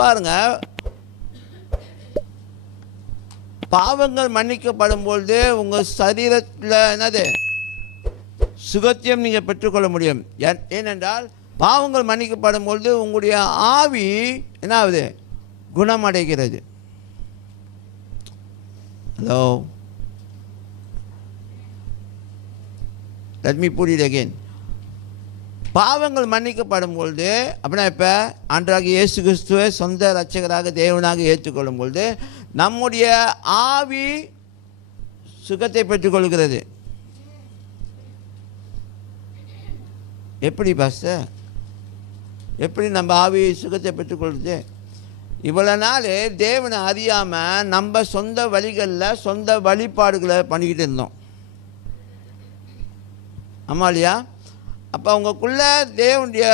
பாருங்க, பாவங்கள் மன்னிக்கப்படும் பொழுது உங்கள் சரீரத்தில் என்னது சுகத்தியம் நீங்கள் பெற்றுக்கொள்ள முடியும். ஏனென்றால் பாவங்கள் மன்னிக்கப்படும் பொழுது உங்களுடைய ஆவி என்ன ஆகுது? குணமடைகிறது. Hello, let me put it again. பாவங்கள் மன்னிக்கப்படும் பொழுது அப்படின்னா இப்போ ஆண்டவராகிய இயேசு கிறிஸ்துவை சொந்த இரட்சகராக தேவனாக ஏற்றுக்கொள்ளும் பொழுது நம்முடைய ஆவி சுகத்தை பெற்றுக்கொள்கிறது. எப்படி பாஸ்டர், எப்படி நம்ம ஆவி சுகத்தை பெற்றுக்கொள்வது? இவ்வளோ நாள் தேவனை அறியாமல் நம்ம சொந்த வழிகளில் சொந்த வழிபாடுகளை பண்ணிக்கிட்டு இருந்தோம். ஆமா இல்லையா? அப்போ உங்களுக்குள்ளே தேவனுடைய